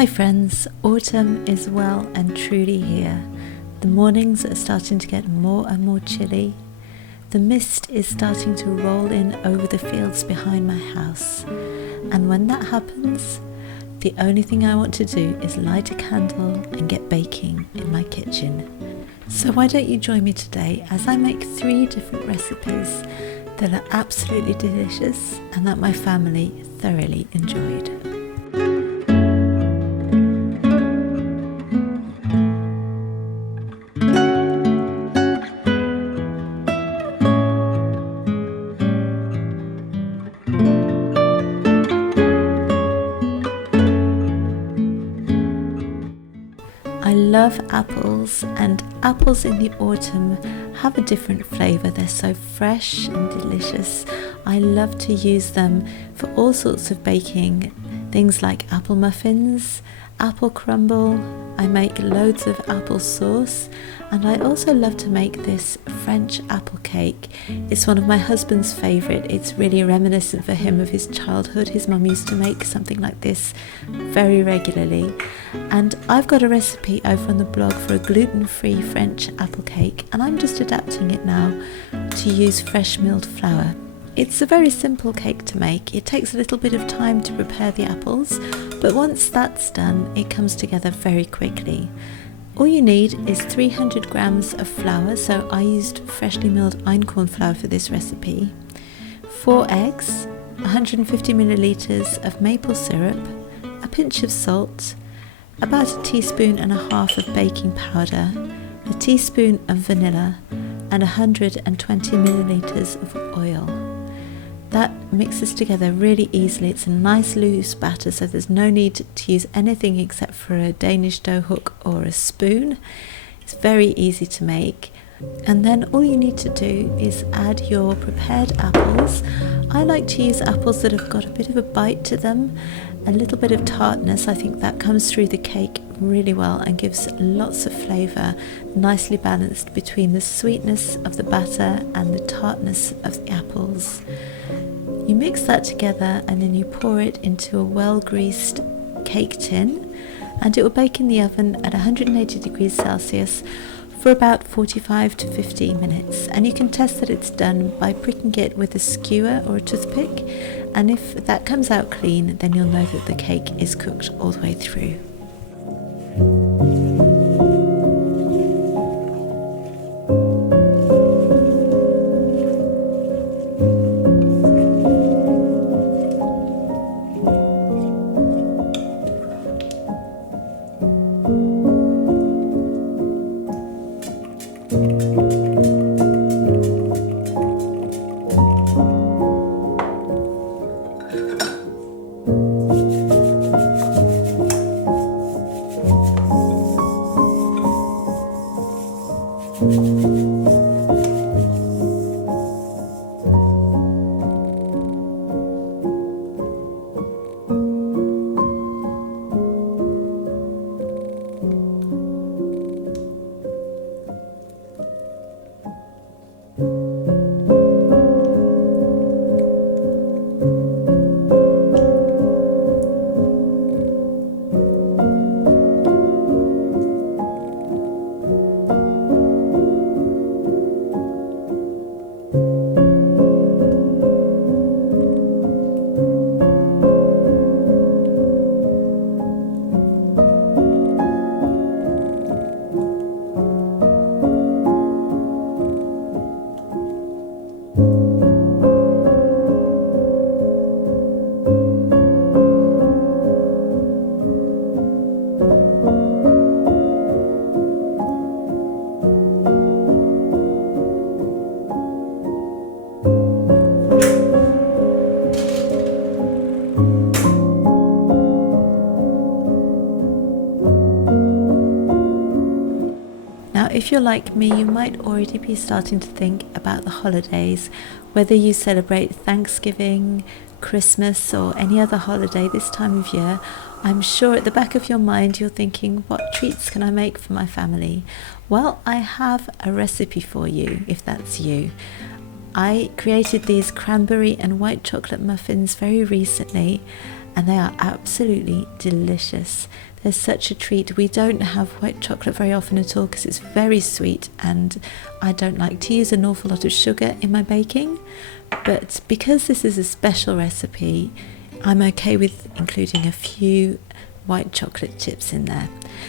Hi friends, autumn is well and truly here. The mornings are starting to get more and more chilly. The mist is starting to roll in over the fields behind my house. And when that happens, the only thing I want to do is light a candle and get baking in my kitchen. So why don't you join me today as I make 3 different recipes that are absolutely delicious and that my family thoroughly enjoyed. I love apples, and apples in the autumn have a different flavour. They're so fresh and delicious. I love to use them for all sorts of baking, things like apple muffins, apple crumble. I make loads of apple sauce, and I also love to make this French apple cake. It's one of my husband's favourite. It's really reminiscent for him of his childhood. His mum used to make something like this very regularly. And I've got a recipe over on the blog for a gluten-free French apple cake, and I'm just adapting it now to use fresh milled flour. It's a very simple cake to make. It takes a little bit of time to prepare the apples, but once that's done, it comes together very quickly. All you need is 300 grams of flour, so I used freshly milled einkorn flour for this recipe, 4 eggs, 150 millilitres of maple syrup, a pinch of salt, about 1.5 teaspoons of baking powder, a teaspoon of vanilla, and 120 millilitres of oil. That mixes together really easily. It's a nice loose batter, so there's no need to use anything except for a Danish dough hook or a spoon. It's very easy to make. And then all you need to do is add your prepared apples. I like to use apples that have got a bit of a bite to them, a little bit of tartness. I think that comes through the cake really well and gives lots of flavour, nicely balanced between the sweetness of the batter and the tartness of the apples. You mix that together and then you pour it into a well-greased cake tin, and it will bake in the oven at 180 degrees Celsius for about 45 to 50 minutes. And you can test that it's done by pricking it with a skewer or a toothpick, and if that comes out clean, then you'll know that the cake is cooked all the way through. If you're like me, you might already be starting to think about the holidays, whether you celebrate Thanksgiving, Christmas or any other holiday this time of year. I'm sure at the back of your mind you're thinking, what treats can I make for my family? Well, I have a recipe for you if that's you. I created these cranberry and white chocolate muffins very recently, and they are absolutely delicious. They're such a treat. We don't have white chocolate very often at all because it's very sweet, and I don't like to use an awful lot of sugar in my baking. But because this is a special recipe, I'm okay with including a few white chocolate chips in there.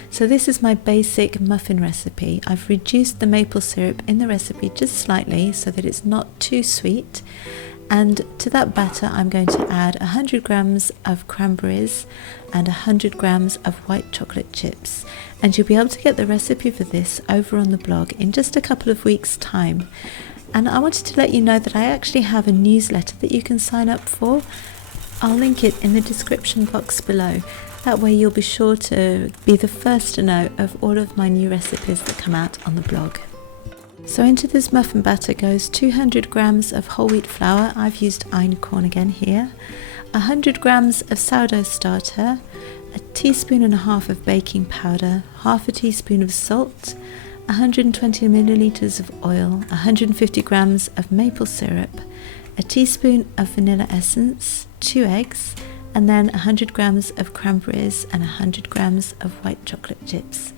So this is my basic muffin recipe. I've reduced the maple syrup in the recipe just slightly so that it's not too sweet. And to that batter I'm going to add 100 grams of cranberries and 100 grams of white chocolate chips. And you'll be able to get the recipe for this over on the blog in just a couple of weeks' time. And I wanted to let you know that I actually have a newsletter that you can sign up for. I'll link it in the description box below. That way you'll be sure to be the first to know of all of my new recipes that come out on the blog. So into this muffin batter goes 200 grams of whole wheat flour. I've used einkorn again here. 100 grams of sourdough starter, a teaspoon and a half of baking powder, half a teaspoon of salt, 120 milliliters of oil, 150 grams of maple syrup, a teaspoon of vanilla essence, 2 eggs, and then 100 grams of cranberries and 100 grams of white chocolate chips.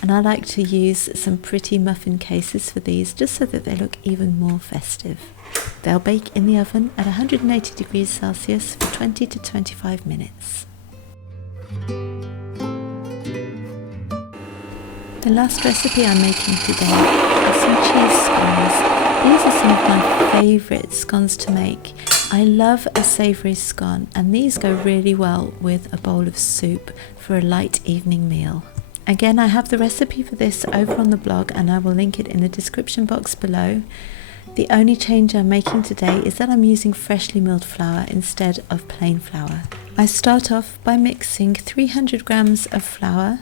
And I like to use some pretty muffin cases for these just so that they look even more festive. They'll bake in the oven at 180 degrees Celsius for 20 to 25 minutes. The last recipe I'm making today is some cheese scones. These are some of my favourite scones to make. I love a savoury scone, and these go really well with a bowl of soup for a light evening meal. Again, I have the recipe for this over on the blog and I will link it in the description box below. The only change I'm making today is that I'm using freshly milled flour instead of plain flour. I start off by mixing 300 grams of flour,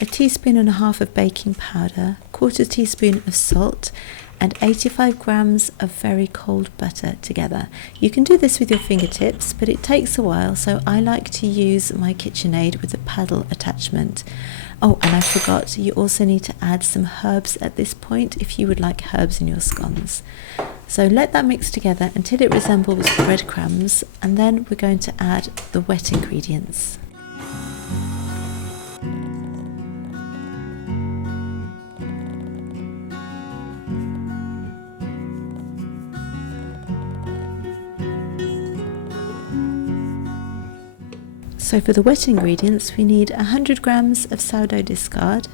a teaspoon and a half of baking powder, quarter teaspoon of salt, and 85 grams of very cold butter together. You can do this with your fingertips, but it takes a while, so I like to use my KitchenAid with a paddle attachment. Oh, and I forgot, you also need to add some herbs at this point if you would like herbs in your scones. So let that mix together until it resembles breadcrumbs, and then we're going to add the wet ingredients. So for the wet ingredients, we need 100 grams of sourdough discard,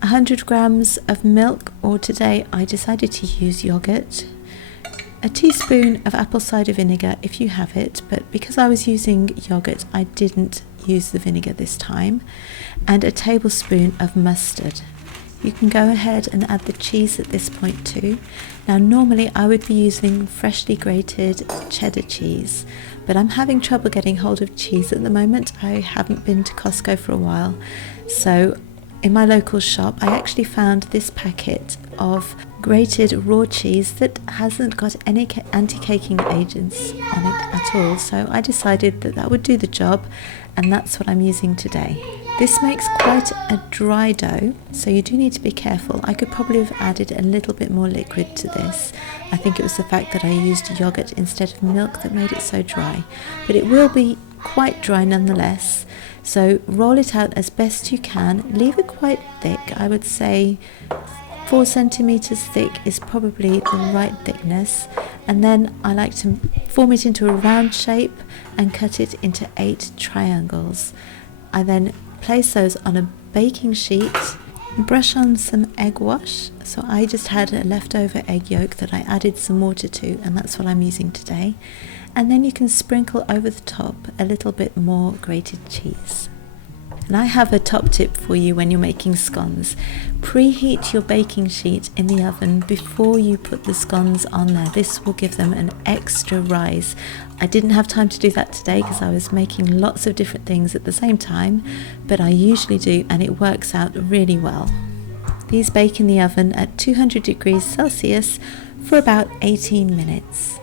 100 grams of milk, or today I decided to use yogurt, a teaspoon of apple cider vinegar if you have it, but because I was using yogurt, I didn't use the vinegar this time, and a tablespoon of mustard. You can go ahead and add the cheese at this point too. Now normally I would be using freshly grated cheddar cheese, but I'm having trouble getting hold of cheese at the moment. I haven't been to Costco for a while, so in my local shop I actually found this packet of grated raw cheese that hasn't got any anti-caking agents on it at all, so I decided that that would do the job, and that's what I'm using today. This makes quite a dry dough, so you do need to be careful. I could probably have added a little bit more liquid to this. I think it was the fact that I used yogurt instead of milk that made it so dry, but it will be quite dry nonetheless. So roll it out as best you can, leave it quite thick. I would say 4 centimeters thick is probably the right thickness, and then I like to form it into a round shape and cut it into 8 triangles. I then place those on a baking sheet, brush on some egg wash. So I just had a leftover egg yolk that I added some water to, and that's what I'm using today. And then you can sprinkle over the top a little bit more grated cheese. And I have a top tip for you when you're making scones. Preheat your baking sheet in the oven before you put the scones on there. This will give them an extra rise. I didn't have time to do that today because I was making lots of different things at the same time, but I usually do, and it works out really well. These bake in the oven at 200 degrees Celsius for about 18 minutes.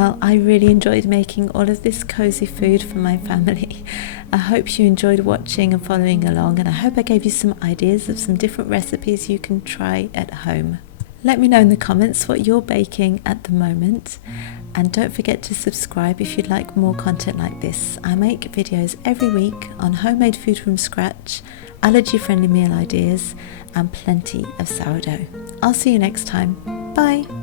Well, I really enjoyed making all of this cozy food for my family. I hope you enjoyed watching and following along, and I hope I gave you some ideas of some different recipes you can try at home. Let me know in the comments what you're baking at the moment, and don't forget to subscribe if you'd like more content like this. I make videos every week on homemade food from scratch, allergy friendly meal ideas, and plenty of sourdough. I'll see you next time. Bye!